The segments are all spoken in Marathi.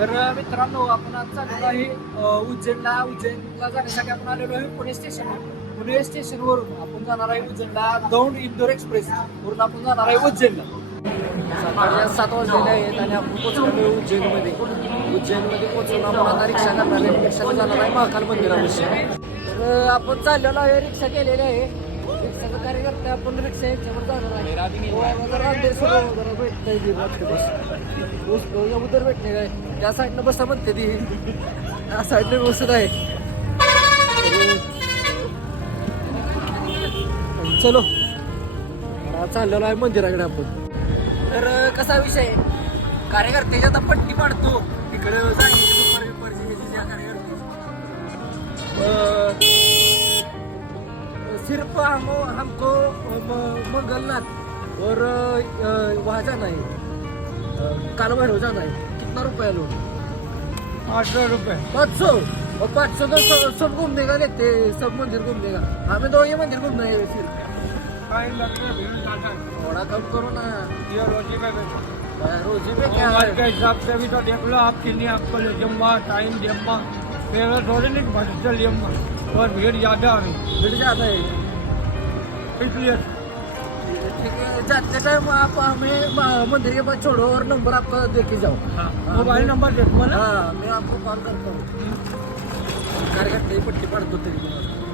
तर मित्रांनो आपण आज चाललेलो आहे उज्जैनला जाण्यासाठी आपण आलेलो आहे पुणे स्टेशनवरून आपण जाणार आहे उज्जैनला दौंड इंदोर एक्सप्रेस वरून आपण जाणार आहे उज्जैनला. सकाळच्या 7 वाजलेले आहेत आणि आपण पोहोचलो आहे उज्जैनमध्ये पोहोचून आपण आता रिक्षा करणार आहे. रिक्षाला जाणार आहे महाकाल मंदिरापाशी. तर आपण चाललेलो आहे, रिक्षा केलेली आहे. रिक्षाचा कार्यकर्ता आपण रिक्षा याच्यावर जाणार आहे. जरा भेटते भेटणे काय त्या साईडनं बसा म्हणते ती त्या साईडनं बसत आहे. चलो चाललेलो आहे मंदिराकडे आपण. तर कसा विषय कार्यकर्त्याची आता पट्टी पाडतो तिकडे सिर्फ हमको मंगलनाथ और वहाँ जाना है, काला भैरव जाना है. कितना रुपया लो? 800 रुपये. 500 और 500 तो सब घूमने का लेते, सब मंदिर घूमने का. हमें तो ये मंदिर घूमना है सिर्फ. थोड़ा कम करो ना. ये रोजी पे क्या है के हिसाब से भी तो देख लो आप कितनी आपको ले जम्मा टाइम जम्मा फिर थोड़ी नहीं भटल जम्मा और भीड़ ज़्यादा है. भीड़ ज़्यादा है इसलिए ठीक है. जाते टाइम आप हमें मंदिर के पास छोड़ो और नंबर आपका दे के जाओ. मोबाइल नंबर देखो ना. हाँ मैं आपको कॉल करता हूँ. कार्यकर्ते ही पट्टी पड़ती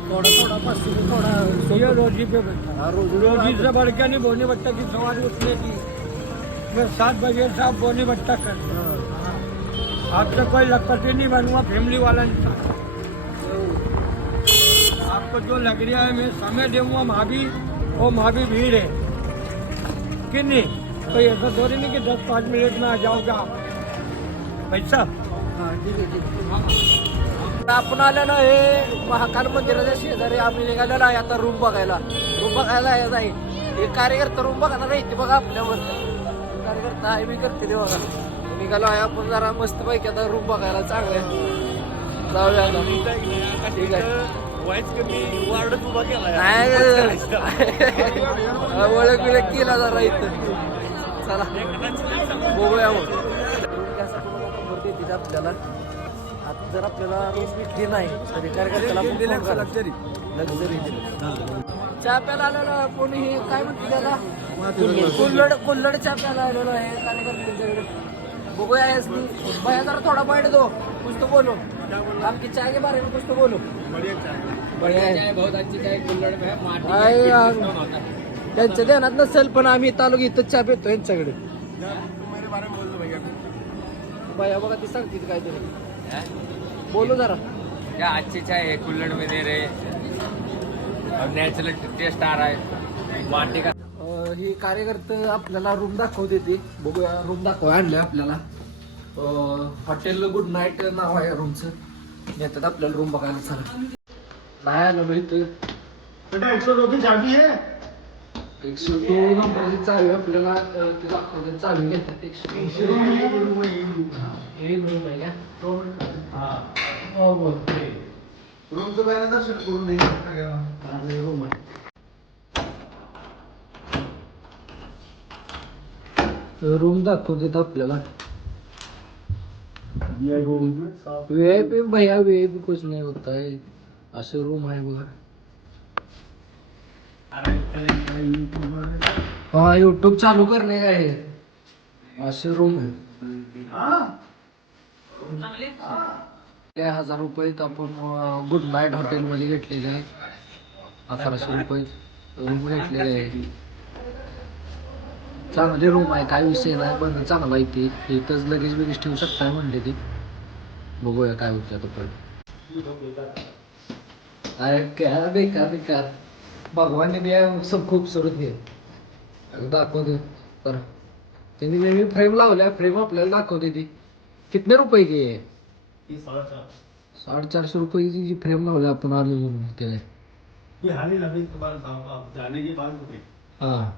थोड़ा 500 थोड़ा ये रोजी पे बैठा. रोजी से बढ़ के नहीं बोनी बट्टा की सवारी उठने की. मैं 7 बजे से आप बोनी बट्टा कर. आपसे कोई लक्कती नहीं बनूंगा फैमिली वाला इंसान. आपको जो लग रहा है मैं समय दूंगा वहाँ भी भीड़ है कि नहीं. कोई ऐसा थोड़ी नहीं कि 10-5 मिनट में आ जाओगे आप पैसा. आपण आलेलो आहे महाकाल मंदिराच्या शेजारी. आम्ही निघालेलो आहे आता रूम बघायला येत आहे. हे कार्यकर्ता रूम बघणार आहे ते बघा आपल्यावर कार्यकर्ता आहे मी करते ते बघा. निघालो आहे आपण जरा मस्त पैकी आता रूम बघायला चांगलं आहे. जाऊया ठीक आहे. वाढत उभा केला ओळख बिळख केला जरा इथं. चला बघूया मग आपल्याला. आता जर आपल्याला रूम भेटली नाही तरी कार्यकर्त्याला लक्झरी चहा प्यायला आलेलो. कोणी काय म्हणते त्याला कुल्लड चहा प्यायला आलेलो आहे कार्यकर्त्यांच्याकडे. बघूया भैया जरा थोड़ा बैठ दो, कुछ तो बोलो. आपकी चाय के बारे में कुछ तो बोलो. बढ़िया है, बहुत अच्छी चाय कुल्लड़ में. त्यांच्या ध्यानात नसेल पण आम्ही तालुक इथं चहा पितो यांच्याकडे. भैया बघा ती सांगते काय तरी बोलो जरा. क्या अच्छी चाय है कुल्हड़ में दे रहे और नेचुरल टेस्ट आ रहा है वाटी का. ही कार्यकर्ते आपल्याला रूम दाखवते ती. बघूया रूम दाखवा आणले आपल्याला. हॉटेल गुड नाईट नाव आहे रूमचं. येतात आपल्याला रूम बघायला. चला नाही आलो इथं. 102 चाबी है. 102 नंबरची चावी आपल्याला ते दाखवते. चावी घेतात 102 रूम आहे का. हो बोलते रूमचं बॅनर दर्शन करून नाही रूम आहे. रूम दाखवते आपल्याला. वीआईपी भैया वीआईपी कुछ नहीं होता है. असे रूम आहे बघा. हा यूट्यूब चालू करणे का आहे. असे रूम आहे. 1000 रुपये आपण गुड नाईट हॉटेलमध्ये घेतलेले आहे. 1100 रुपये रूम घेतलेले आहे. चांगले रूम आहे काय विषय नाही. पण चांगला आहे ते. इथंच लगेच ठेवू शकता म्हणले ते. बघूया काय होतं आता पण. अरे क्या बेकार भगवान ने दिया सब खूबसूरत है. दाखवते तर त्यांनी नवीन फ्रेम लावल्या. फ्रेम आपल्याला दाखवते ती. कितने रुपये की आहे? 450 रुपयाची जी फ्रेम लावली आपण आलो त्याने. हा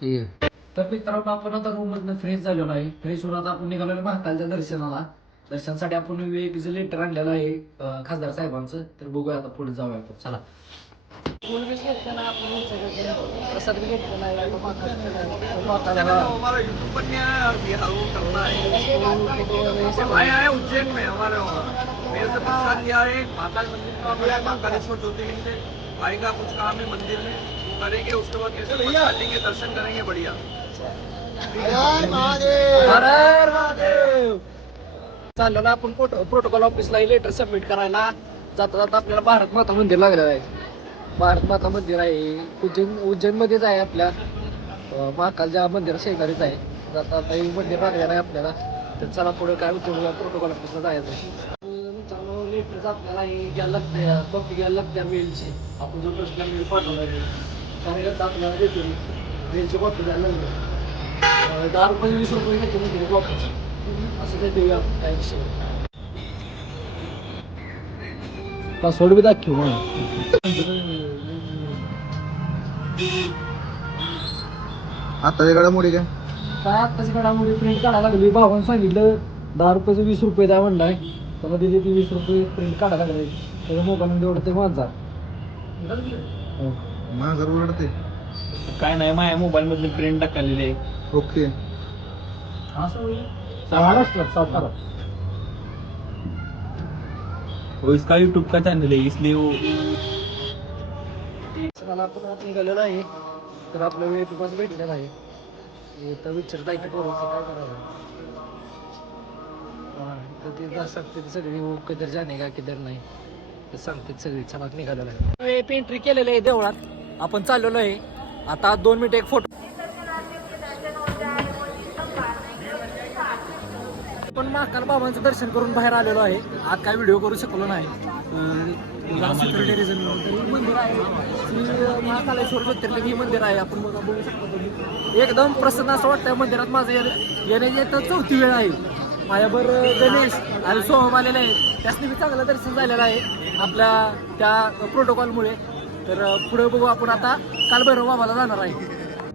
ठीक आहे. तर मित्रांनो आपण आता रूम मधनं फ्रेश झालेलो आहे. फ्रेश होऊन आता आपण निघालेलो महाकालच्या दर्शनासाठी आपण वेगवेगळं लेटर आणलेलं आहे खासदार साहेबांचं. तर बघूया आता पुढे जाऊया आपण. चला प्रसाद भी घेतलेला आहे हमारा यूट्यूब पर नहीं आया और बिहार वो करना है भाई आए उज्जैन में हमारे वहाँ मेरे से प्रसाद लिया है महाकाल मंदिर का गया महाकालेश्वर ज्योतिर्लिंग से भाई का कुछ काम है मंदिर में करेंगे उसके बाद कैसे प्रसाद लेंगे दर्शन करेंगे बढ़िया चाललो ना आपण प्रोटोकॉल ऑफिसला लेटर सबमिट करायला जाता जाता आपल्याला भारत माता मंदिर लागलेलं आहे. भारत माता मंदिर आहे उज्जैन मध्येच आहे आपल्या महाकालच्या मंदिर शेजारीच आहे. जाता आता हे मंदिर लागलेलं आहे आपल्याला तर चला पुढे काय उतरूया प्रोटोकॉल ऑफिसला जायचं. मित्रांनो लेटर आपल्याला हे घ्यायला लागते कॉपी घ्यायला लागते मेलची. आपण जो प्रश्न मेल पाठवला कार्यकर्ता आपल्याला देतो मेलची कॉपी द्यायला लागली 10 रुपये 20 रुपये घेते म्हणजे कॉपीची असं ते देऊया काय विषय पासवर्ड बी दाखव मला आता घडामोडी काय काय आत्ताची घडामोडी प्रिंट काढायला लागली भावानं सांगितलं 10 रुपयाचं 20 रुपये द्या म्हणलाय त्याला दिले ती 20 रुपये प्रिंट काढायला लागले त्याच्या मोबाईलमध्ये एवढं ते माझा माझं ओरडते काय नाही माझ्या मोबाईल मधले प्रिंट टाकलेले आहे. ओके महाराष्ट्रात सातारा वो इसका यूट्यूब का चैनल है इसलिए वो मला आपण आत निघालेलं आहे तर आपलं वेळ तुपास भेटलेला आहे तर विचारता की पोरांचं काय करावं तर ते सांगते सगळी किधर जाणे का किधर नाही ते सांगते सगळी चला निघालेलं आहे एंट्री केलेलं आहे देवळात आपण चाललेलो आहे आता 2 मिनिट एक फोटो पण महाकाल बाबांचं दर्शन करून बाहेर आलेलो आहे आज काय व्हिडिओ करू शकलो नाही सिक्युरिटी रिझन मंदिर आहे श्री महाकालेश्वर ज्योतिर्लिंग हे मंदिर आहे आपण बघू शकतो तुम्ही एकदम प्रसन्न असं वाटतं मंदिरात माझं येण्याची तर 4थी वेळ आहे माझ्यावर गणेश आणि सोहम आलेले आहेत त्यासनी मी चांगलं दर्शन झालेलं आहे आपल्या त्या प्रोटोकॉलमुळे तर पुढे बघू आपण आता काल भैरव बाबाला जाणार आहे